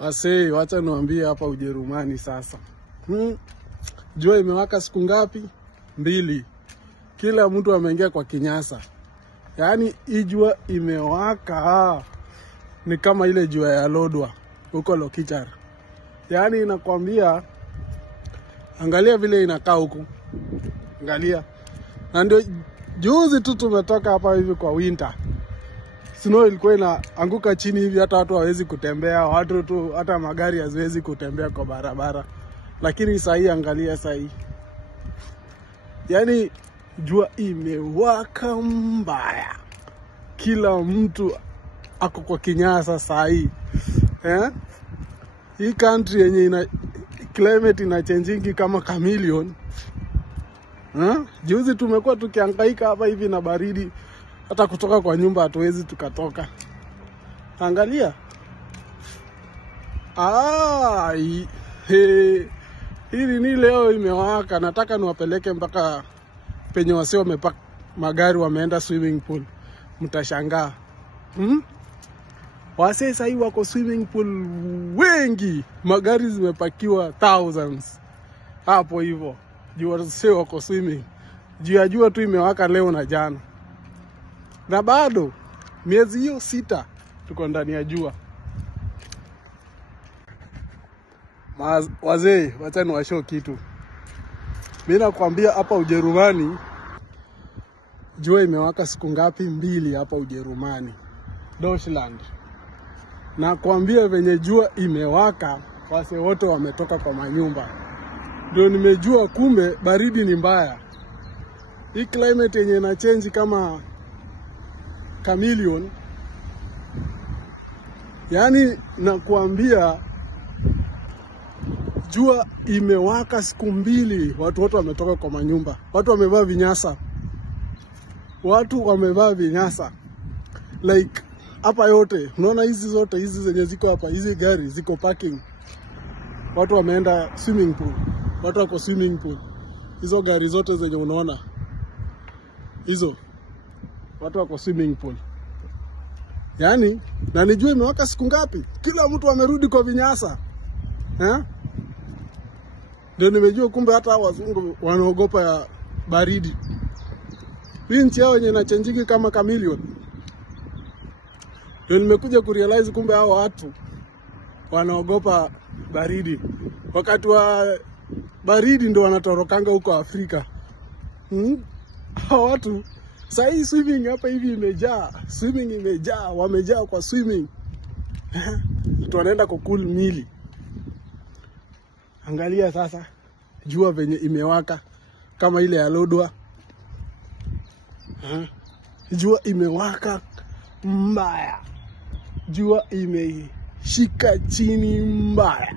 Wasee, wacha niwaambie hapa Ujerumani sasa. Jua imewaka siku ngapi? 2. Kila mtu ameingia kwa kinyasa. Yaani hii jua imewaka ni kama ile jua ya Lodwa huko Lokichar. Yaani inakwambia angalia vile inakaa huku. Angalia. Na ndio juzi tu tumetoka hapa hivi kwa winter. Snow ilikuwa inaanguka chini hivi, hata watu hawezi kutembea, watu tu hata magari haziwezi kutembea kwa barabara. Lakini sasa hii angalia sasa hii. Yaani jua imewaka mbaya. Kila mtu ako kwa kinyasa sasa hii. Hii country yenye climate ina changing kama chameleon. Juzi tumekuwa tukihangaika hapa hivi na baridi, hata kutoka kwa nyumba hatuwezi tukatoka. Angalia. Hili ni leo imewaka. Nataka niwapeleke mpaka penye wasio wamepaka magari wameenda swimming pool. Mtashangaa. Wasee sasa hivi wako swimming pool wengi. Magari zimepakiwa thousands. Hapo hivyo. Juu wasee wako swimming. Jua tu imewaka leo na jana. Na bado miezi hiyo 6 tuko ndani ya jua. Wazee, wacha niwashow kitu. Mimi nakwambia hapa Ujerumani jua imewaka siku ngapi? 2 hapa Ujerumani. Deutschland. Na kuambia venye jua imewaka, wase wote wametoka kwa manyumba. Ndio nimejua kumbe baridi ni mbaya. Hii climate yenye ina change kama chameleon. Yaani nakuambia jua imewaka siku 2, watu wote wametoka kwa manyumba. Watu wamevaa vinyasa. Like hapa yote, unaona hizi zote hizi zenye ziko hapa, hizi gari ziko parking. Watu wameenda swimming pool. Watu wako swimming pool. Hizo gari zote zenye unaona hizo, watu wako swimming pool. Yaani, na nijua imewaka siku ngapi? Kila mtu amerudi kwa vinyasa. Ndio nimejua kumbe hata wazungu wanaogopa ya baridi. Hii nchi yao yenye inachanjiki kama chameleon. Ndio nimekuja kurealize kumbe hao watu wanaogopa baridi. Wakati wa baridi ndio wanatorokanga huko Afrika. Hao watu sasa hii swimming hapa hivi imejaa. Swimming imejaa, wamejaa kwa swimming. Watu wanaenda kukul mili. Angalia sasa jua venye imewaka kama ile ya Lodwa. Jua imewaka mbaya. Jua imeshika chini mbaya.